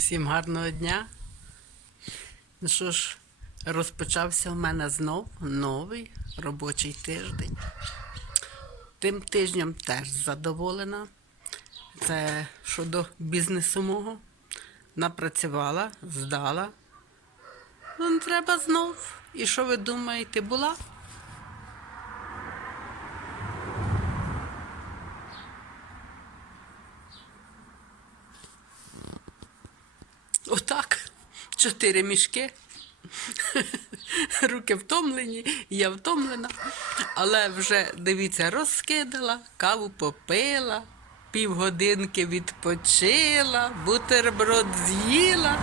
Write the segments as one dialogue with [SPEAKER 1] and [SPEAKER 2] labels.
[SPEAKER 1] Всім гарного дня. Ну що ж, розпочався в мене знов новий робочий тиждень. Тим тижнем теж задоволена. Це щодо бізнесу мого. Напрацювала, здала. Ну, треба знов. І що ви думаєте, була? Отак. Чотири мішки. Руки втомлені, я втомлена. Але вже, дивіться, розкидала, каву попила, півгодинки відпочила, бутерброд з'їла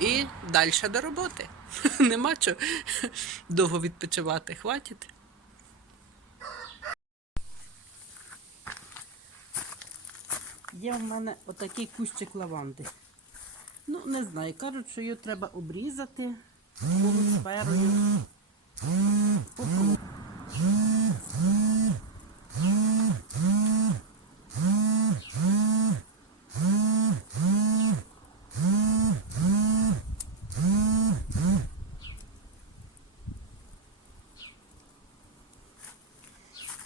[SPEAKER 1] і далі до роботи. Нема чого довго відпочивати. Хватить. Є в мене отакий кущик лаванди. Ну, не знаю. Кажуть, що її треба обрізати полусферою. Попробуй.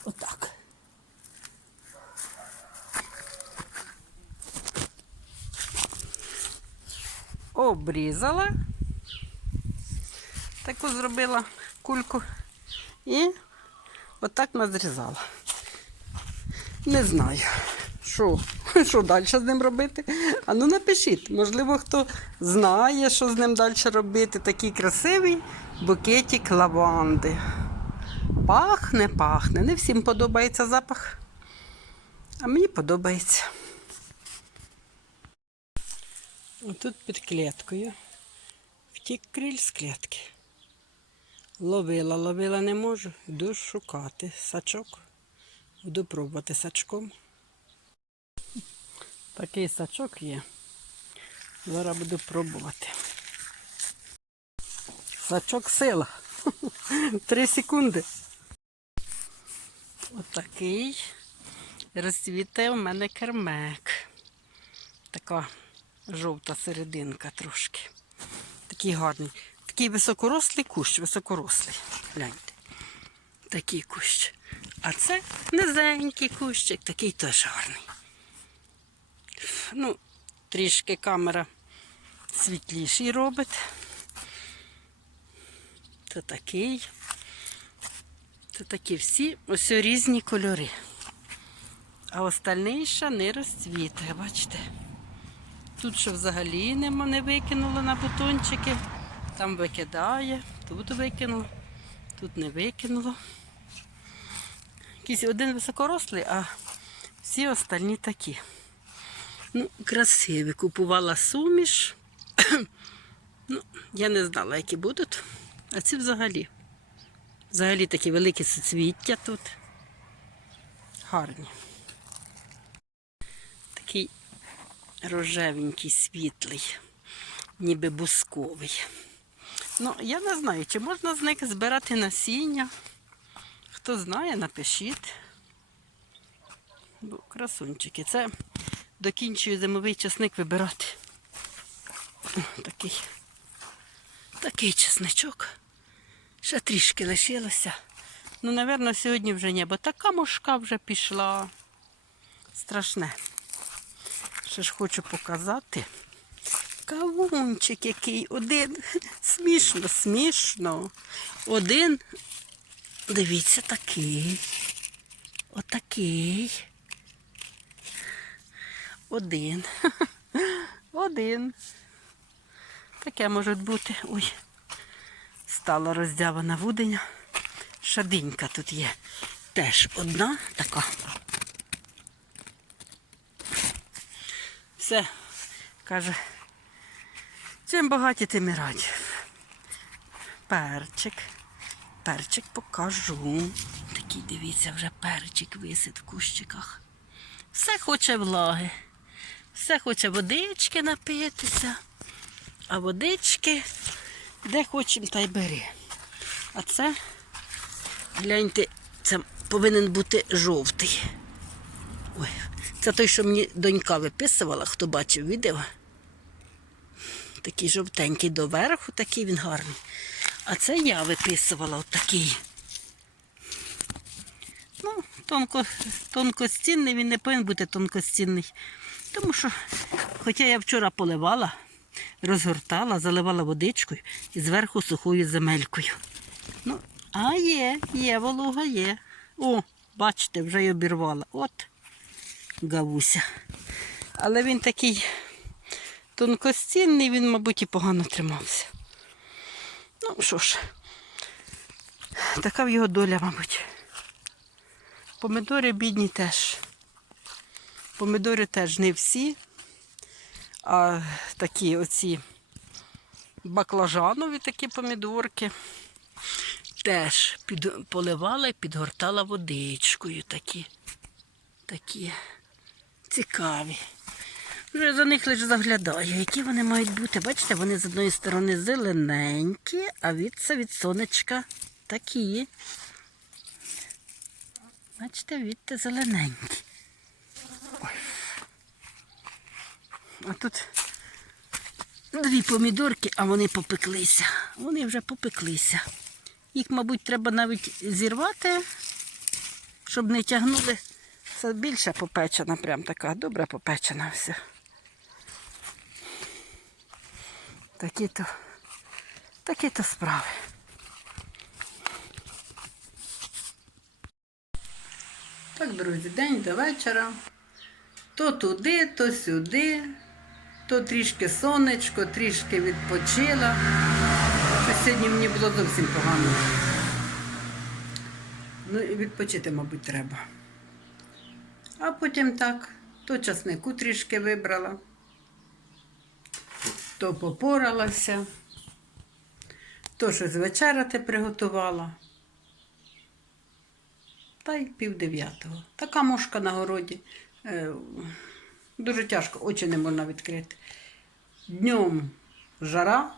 [SPEAKER 1] Отак. Обрізала, таку зробила кульку і отак назрізала. Не знаю, що, що далі з ним робити. А ну напишіть, можливо, хто знає, що з ним далі робити. Такий красивий букетик лаванди. Пахне, пахне. Не всім подобається запах, а мені подобається. Тут під кліткою втік криль з клітки. Ловила, ловила не можу. Йду шукати сачок. Буду пробувати сачком. Такий сачок є. Зараз буду пробувати. Сачок сила. Три секунди. Отакий розцвіте у мене кермек. Така жовта серединка трошки. Такий гарний. Такий високорослий кущ, високорослий. Гляньте. Такий кущ. А це низенький кущик, такий теж гарний. Ну, трішки камера світліший робить. Це такий. Це такі всі ось різні кольори. А остальний ще не розцвіте, бачите? Тут ще взагалі нема, не викинуло на бутончики. Там викидає, тут викинуло, тут не викинуло. Якийсь один високорослий, а всі остальні такі. Ну, красиві. Купувала суміш. ну, я не знала, які будуть. А ці взагалі. Взагалі такі великі соцвіття тут. Гарні. Такий рожевенький, світлий, ніби бусковий. Ну, я не знаю, чи можна з них збирати насіння. Хто знає, напишіть. Красунчики. Це докінчую зимовий часник вибирати. Такий, такий чесничок. Ще трішки лишилося. Ну, напевно, сьогодні вже ні, бо така мошка вже пішла. Страшне. Ще ж хочу показати. Кавунчик який один. Смішно, смішно. Один, дивіться, такий. Отакий. Один. Один. Таке може бути. Ой, стала роздявана вуденя. Шадинька тут є. Теж одна така. Все, каже, чим багаті, тим і раді. Перчик. Перчик покажу. Такий, дивіться, вже перчик висить в кущиках. Все хоче влаги. Все хоче водички напитися. А водички де хочемо, та й бери. А це, гляньте, це повинен бути жовтий. Ой, це той, що мені донька виписувала, хто бачив відео. такий жовтенький доверху, такий він гарний. А це я виписувала отакий. Ну, тонко, тонкостінний, він не повинен бути тонкостінний. Тому що, хоча я вчора поливала, розгортала, заливала водичкою і зверху сухою земелькою. Ну, а є, є, волога є. О, бачите, вже й обірвала. От гавуся. Але він такий тонкостінний, він, мабуть, і погано тримався. Ну, що ж, така в його доля, мабуть. Помидори бідні теж. Помидори теж не всі, а такі оці баклажанові такі помідорки. Теж під, поливала і підгортала водичкою такі. Такі цікаві. Вже за них лише заглядаю, які вони мають бути. Бачите, вони з одної сторони зелененькі, а від це від сонечка такі. Бачите, відте зелененькі. А тут дві помідорки, а вони попеклися. Вони вже попеклися. Їх, мабуть, треба навіть зірвати, щоб не тягнули. Це більше попечена, прям така, добре попечена все. Такі-то, такі-то справи. Так, друзі, день до вечора. То туди, то сюди, то трішки сонечко, трішки відпочила. Сьогодні мені було зовсім погано. Ну і відпочити, мабуть, треба. А потім так, то часнику трішки вибрала, то попоралася, то щось вечеряти приготувала. Та й пів дев'ятого. Така мошка на городі. Е, дуже тяжко, очі не можна відкрити. Днем жара,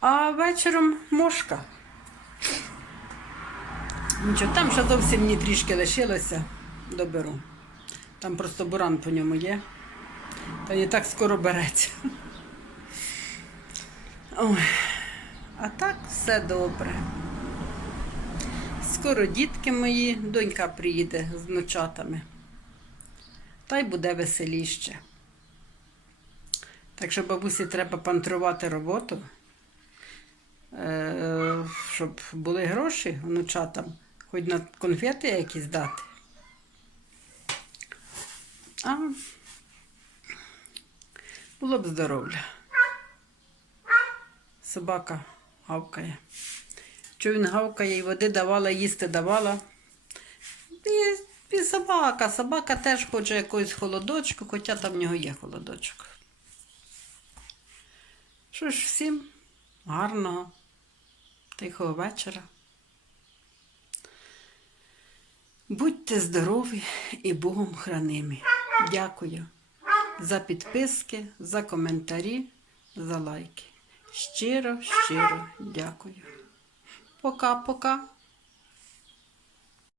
[SPEAKER 1] а вечором мошка. Нічого, там ще зовсім мені трішки лишилося, доберу. Там просто буран по ньому є. Та і так скоро береться. Ой. А так все добре. Скоро дітки мої, донька приїде з внучатами. Та й буде веселіще. Так що бабусі треба пантрувати роботу, е, щоб були гроші внучатам, хоч на конфети якісь дати. А було б здоров'я. Собака гавкає. Що він гавкає і води давала, їсти давала. І, і собака. Собака теж хоче якогось холодочку, хоча там в нього є холодочок. Що ж, всім гарного, тихого вечора. Будьте здорові і Богом хранимі. Дякую за підписки, за коментарі, за лайки. Щиро, щиро дякую. Пока-пока.